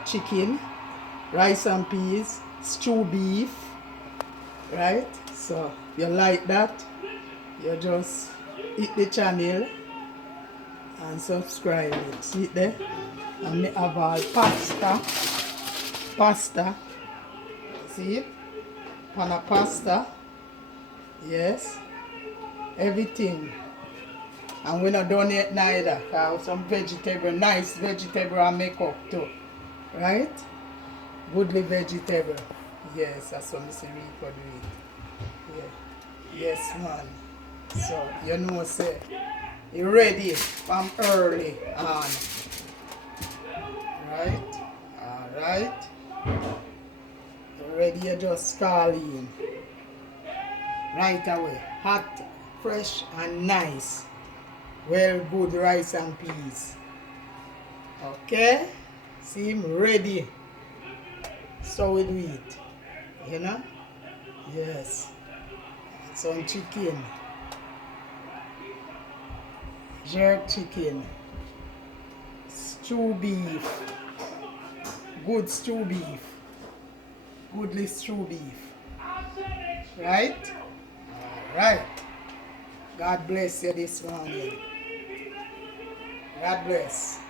chicken, rice and peas, stew beef, right? So you like that, you just hit the channel and subscribe it. See it there? And me have all pasta, see it? Pan of pasta, yes, everything. And we not done yet neither, cause some vegetable, nice vegetable I make up too, right? Goodly vegetable. Yes, that's what Mr. Rico do it. Yeah. Yes, man. So, you know, say, you ready from early on. Right? Alright. You ready, you just call in. Right away. Hot, fresh, and nice. Well, good rice and peas. Okay? See him ready. So we do it. You know? Yes. Some chicken. Jerk chicken. Stew beef. Good stew beef. Goodly stew beef. Right? Alright. God bless you this morning. God bless.